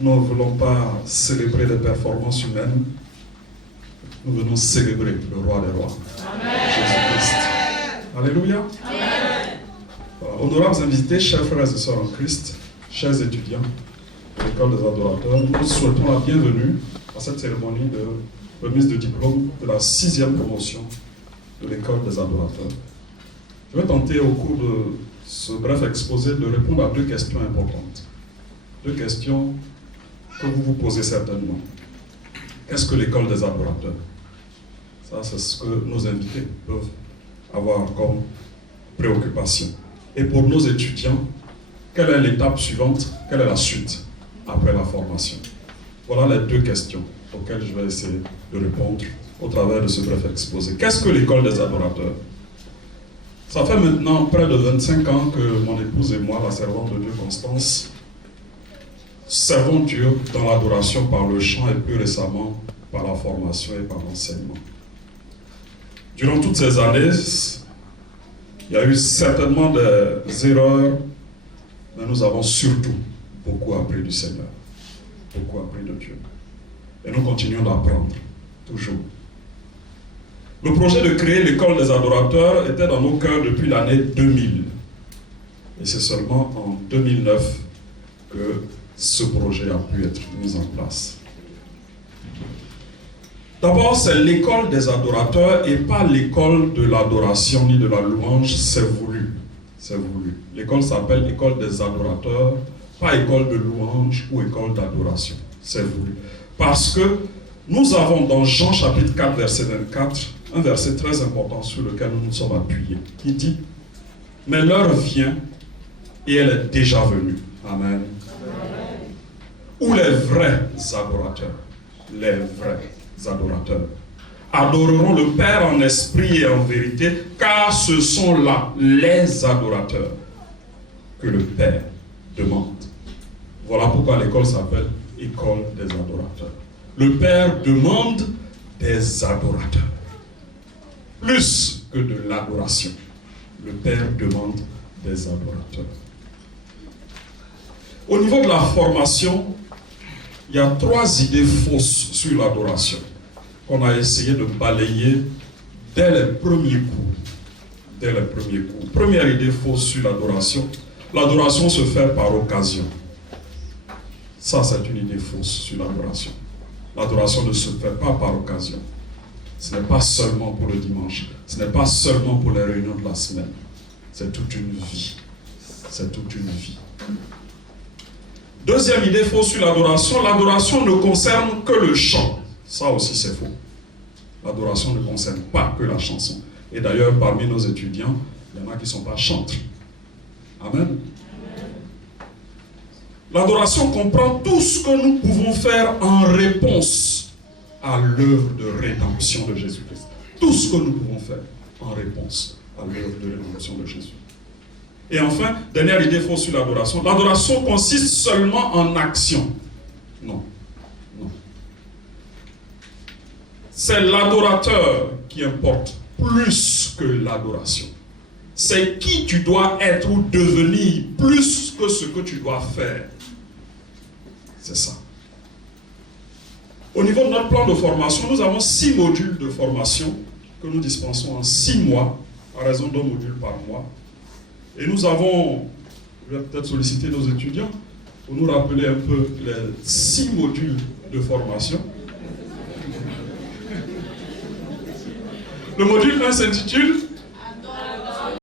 nous ne voulons pas célébrer les performances humaines, nous venons célébrer le roi des rois, Jésus-Christ. Alléluia. Voilà. Honorables invités, chers frères et sœurs en Christ, chers étudiants de l'école des adorateurs, nous souhaitons la bienvenue à cette cérémonie de remise de diplôme de la 6e promotion de l'école des adorateurs. Je vais tenter au cours de ce bref exposé de répondre à 2 questions importantes. 2 questions que vous vous posez certainement. Qu'est-ce que l'école des adorateurs? Ça, c'est ce que nos invités peuvent avoir comme préoccupation. Et pour nos étudiants, quelle est l'étape suivante? Quelle est la suite après la formation? Voilà les 2 questions auxquelles je vais essayer de répondre au travers de ce bref exposé. Qu'est-ce que l'école des adorateurs? Ça fait maintenant près de 25 ans que mon épouse et moi, la servante de Dieu Constance, servons Dieu dans l'adoration par le chant et plus récemment par la formation et par l'enseignement. Durant toutes ces années, il y a eu certainement des erreurs, mais nous avons surtout beaucoup appris du Seigneur, beaucoup appris de Dieu. Et nous continuons d'apprendre, toujours. Le projet de créer l'école des adorateurs était dans nos cœurs depuis l'année 2000. Et c'est seulement en 2009 que ce projet a pu être mis en place. D'abord, c'est l'école des adorateurs et pas l'école de l'adoration ni de la louange, c'est voulu. C'est voulu. L'école s'appelle école des adorateurs, pas école de louange ou école d'adoration. C'est voulu. Parce que nous avons dans Jean chapitre 4, verset 24, un verset très important sur lequel nous nous sommes appuyés, qui dit « Mais l'heure vient et elle est déjà venue. » Amen. Où les vrais adorateurs, adoreront le Père en esprit et en vérité, car ce sont là les adorateurs que le Père demande. Voilà pourquoi l'école s'appelle École des adorateurs. Le Père demande des adorateurs. Plus que de l'adoration, le Père demande des adorateurs. Au niveau de la formation, il y a 3 idées fausses sur l'adoration qu'on a essayé de balayer dès les premiers cours. Première idée fausse sur l'adoration, l'adoration se fait par occasion. Ça, c'est une idée fausse sur l'adoration. L'adoration ne se fait pas par occasion. Ce n'est pas seulement pour le dimanche. Ce n'est pas seulement pour les réunions de la semaine. C'est toute une vie. C'est toute une vie. Deuxième idée fausse sur l'adoration. L'adoration ne concerne que le chant. Ça aussi, c'est faux. L'adoration ne concerne pas que la chanson. Et d'ailleurs, parmi nos étudiants, il y en a qui ne sont pas chantres. Amen. L'adoration comprend tout ce que nous pouvons faire en réponse à l'œuvre de rédemption de Jésus-Christ. Tout ce que nous pouvons faire en réponse à l'œuvre de rédemption de Jésus. Et enfin, dernière idée fausse sur l'adoration. L'adoration consiste seulement en action. Non. Non. C'est l'adorateur qui importe plus que l'adoration. C'est qui tu dois être ou devenir plus que ce que tu dois faire. C'est ça. Au niveau de notre plan de formation, nous avons 6 modules de formation que nous dispensons en 6 mois, à raison d'un module par mois. Et nous avons, je vais peut-être solliciter nos étudiants pour nous rappeler un peu les 6 modules de formation. Le module 1 s'intitule